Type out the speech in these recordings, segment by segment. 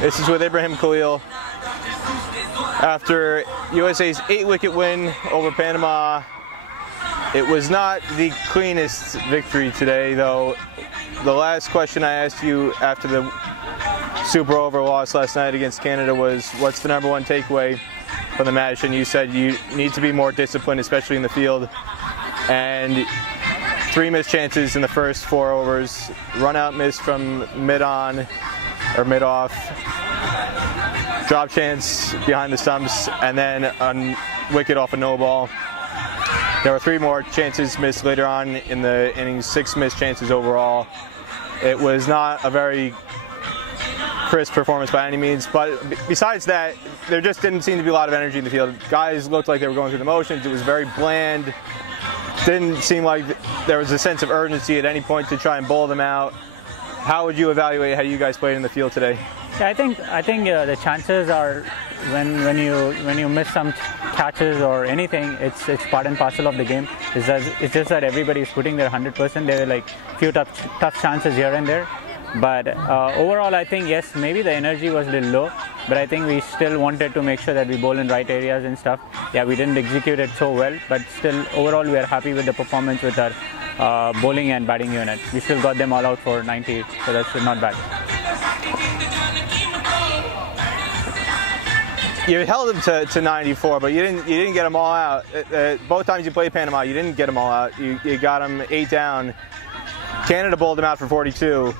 This is with Ibrahim Khaleel. After USA's 8-wicket win over Panama, it was not the cleanest victory today, though. The last question I asked you after the Super Over loss last night against Canada was, what's the #1 takeaway from the match? And you said you need to be more disciplined, especially in the field. And 3 missed chances in the first 4 overs. Run out missed from mid-on or mid-off. Drop chance behind the stumps, and then a wicket off a no ball. There were 3 more chances missed later on in the innings, 6 missed chances overall. It was not a very crisp performance by any means, but besides that, there just didn't seem to be a lot of energy in the field. Guys looked like they were going through the motions. It was very bland. Didn't seem like there was a sense of urgency at any point to try and bowl them out. How would you evaluate how you guys played in the field today? Yeah, I think the chances are when you miss some catches or anything, it's part and parcel of the game. It's just that everybody is putting their 100%. There were like few tough chances here and there, but overall I think yes, maybe the energy was a little low, but I think we still wanted to make sure that we bowl in right areas and stuff. Yeah, we didn't execute it so well, but still overall we are happy with the performance with our bowling and batting unit. We still got them all out for 90, so that's not bad. You held them to 94, but you didn't get them all out. Both times you played Panama, you didn't get them all out. You got them 8 down. Canada bowled them out for 42.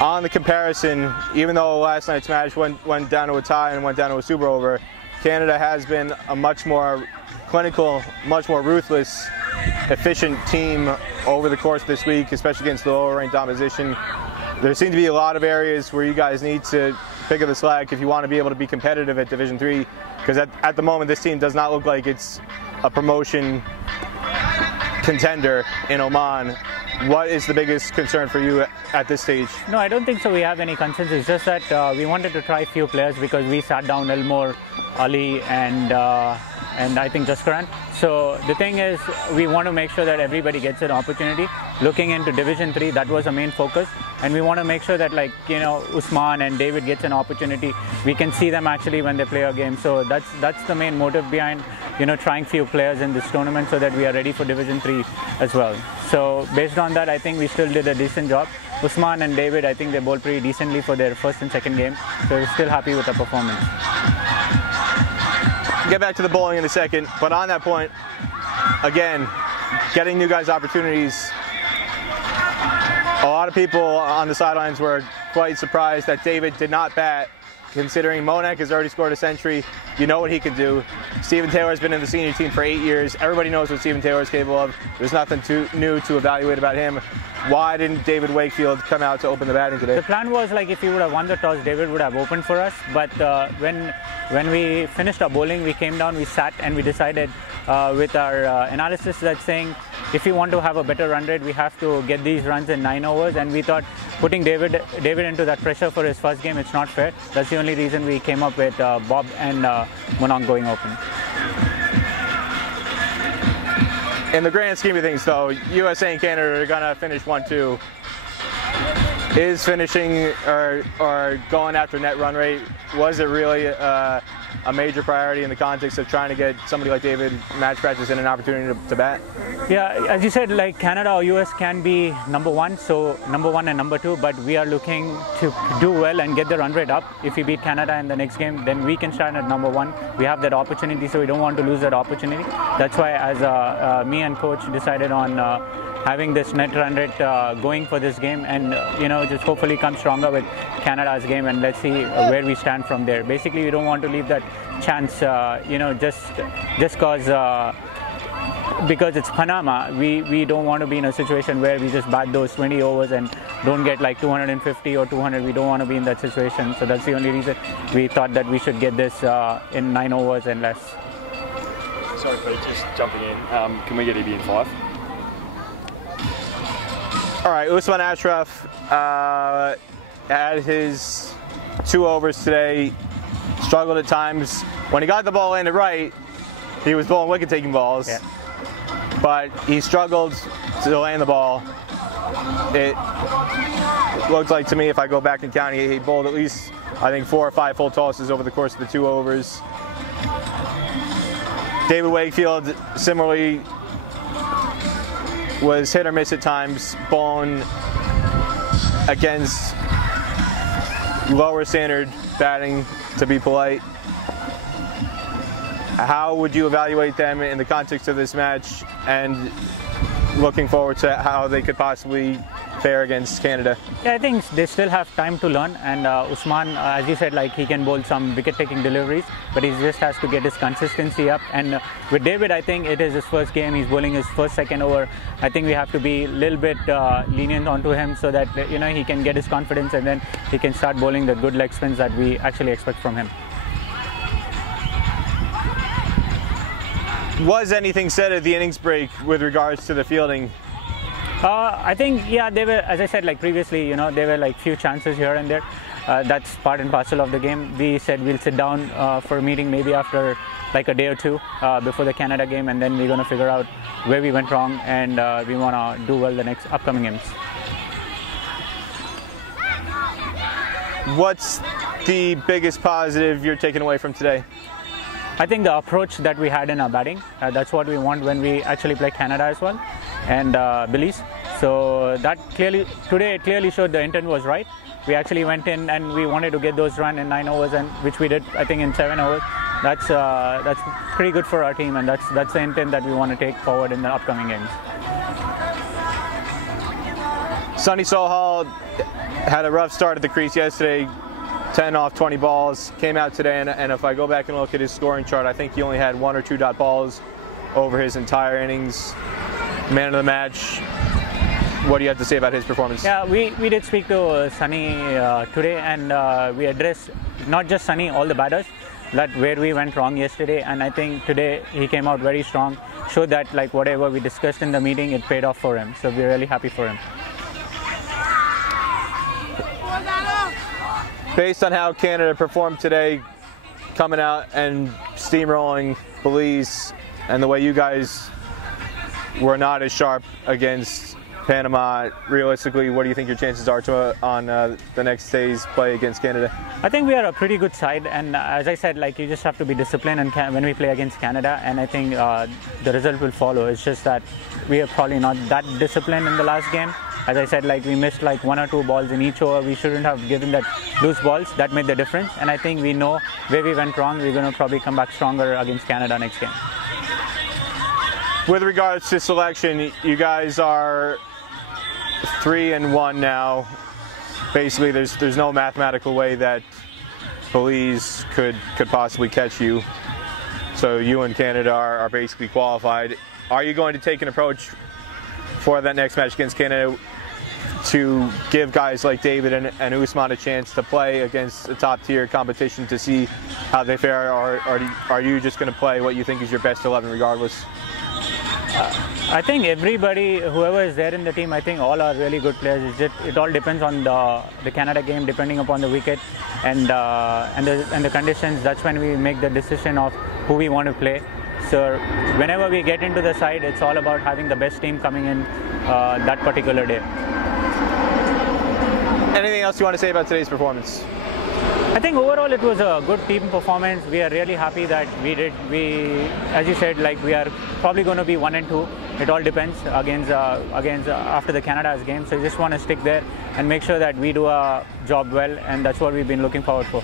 On the comparison, even though last night's match went down to a tie and went down to a Super Over, Canada has been a much more clinical, much more ruthless, efficient team over the course of this week, especially against the lower ranked opposition. There seem to be a lot of areas where you guys need to pick up the slack if you want to be able to be competitive at Division III, because at the moment this team does not look like it's a promotion contender in Oman. What is the biggest concern for you at this stage? No, I don't think so. We have any concerns. It's just that we wanted to try few players because we sat down Elmore, Ali, and I think Jaskaran. So the thing is, we want to make sure that everybody gets an opportunity. Looking into Division III, that was the main focus, and we want to make sure that, like, you know, Usman and David gets an opportunity. We can see them actually when they play a game. So that's the main motive behind, you know, trying few players in this tournament so that we are ready for Division III as well. So based on that, I think we still did a decent job. Usman and David, I think they bowled pretty decently for their first and second game. So we're still happy with the performance. Get back to the bowling in a second, but on that point, again, getting new guys opportunities. A lot of people on the sidelines were quite surprised that David did not bat, considering Monek has already scored a century. You know what he can do. Stephen Taylor has been in the senior team for 8 years. Everybody knows what Stephen Taylor is capable of. There's nothing new to evaluate about him. Why didn't David Wakefield come out to open the batting today? The plan was, like, if he would have won the toss, David would have opened for us. But when we finished our bowling, we came down, we sat, and we decided with our analysis that's saying if we want to have a better run rate, we have to get these runs in 9 overs. And we thought putting David into that pressure for his first game, it's not fair. That's the only reason we came up with Bob and Monong going open. In the grand scheme of things, though, USA and Canada are going to finish 1-2. Is finishing or going after net run rate, was it really a major priority in the context of trying to get somebody like David match practice and an opportunity to bat? Yeah, as you said, like, Canada or US can be #1, so #1 and #2, but we are looking to do well and get the run rate up. If we beat Canada in the next game, then we can start at #1. We have that opportunity, so we don't want to lose that opportunity. That's why, as me and coach decided on having this net run rate going for this game, and you know, just hopefully come stronger with Canada's game, and let's see where we stand from there. Basically, we don't want to leave that chance, you know, just because it's Panama. We don't want to be in a situation where we just bat those 20 overs and don't get like 250 or 200. We don't want to be in that situation. So that's the only reason we thought that we should get this in 9 overs and less. Sorry, Pete, just jumping in. Can we get EB in 5? All right, Usman Ashraf had his 2 overs today, struggled at times. When he got the ball landed right, he was bowling wicket-taking balls, yeah. But he struggled to land the ball. it looked like to me, if I go back and count, he bowled at least, I think, 4 or 5 full tosses over the course of the 2 overs. David Wakefield similarly was hit or miss at times, bowling against lower standard batting, to be polite. How would you evaluate them in the context of this match and looking forward to how they could possibly fare against Canada? Yeah, I think they still have time to learn, and Usman, as you said, like, he can bowl some wicket-taking deliveries, but he just has to get his consistency up. And with David, I think it is his first game. He's bowling his first, second over. I think we have to be a little bit lenient onto him so that he can get his confidence, and then he can start bowling the good leg spins that we actually expect from him. Was anything said at the innings break with regards to the fielding? I think, yeah, they were, as I said, like previously, there were like few chances here and there. That's part and parcel of the game. We said we'll sit down for a meeting maybe after like a day or two before the Canada game, and then we're going to figure out where we went wrong, and we want to do well the next upcoming games. What's the biggest positive you're taking away from today? I think the approach that we had in our batting, that's what we want when we actually play Canada as well, and Belize. So that clearly showed the intent was right. We actually went in and we wanted to get those runs in 9 overs, and which we did, I think, in 7 overs. That's pretty good for our team, and that's the intent that we want to take forward in the upcoming games. Sunny Sohal had a rough start at the crease yesterday. 10 off 20 balls, came out today, and if I go back and look at his scoring chart, I think he only had 1 or 2 dot balls over his entire innings. Man of the match. What do you have to say about his performance? Yeah, we did speak to Sunny today, and we addressed not just Sunny, all the batters, that where we went wrong yesterday, and I think today he came out very strong, showed that like whatever we discussed in the meeting, it paid off for him. So we're really happy for him. Based on how Canada performed today, coming out and steamrolling Belize, and the way you guys were not as sharp against Panama, realistically, what do you think your chances are on the next day's play against Canada? I think we are a pretty good side, and as I said, like, you just have to be disciplined and when we play against Canada, and I think the result will follow. It's just that we are probably not that disciplined in the last game. As I said, like, we missed like 1 or 2 balls in each over. We shouldn't have given that loose balls. That made the difference, and I think we know where we went wrong. We're going to probably come back stronger against Canada next game. With regards to selection, you guys are 3-1 now. Basically, there's no mathematical way that Belize could possibly catch you. So you and Canada are basically qualified. Are you going to take an approach for that next match against Canada to give guys like David and Usman a chance to play against a top-tier competition to see how they fare, or are you just going to play what you think is your best 11 regardless? I think everybody, whoever is there in the team, I think all are really good players. It all depends on the Canada game, depending upon the wicket and the conditions. That's when we make the decision of who we want to play. So whenever we get into the side, it's all about having the best team coming in that particular day. Anything else you want to say about today's performance? I think overall it was a good team performance. We are really happy that as you said, like, we are probably going to be 1-2. It all depends against after the Canada's game. So we just want to stick there and make sure that we do our job well, and that's what we've been looking forward for.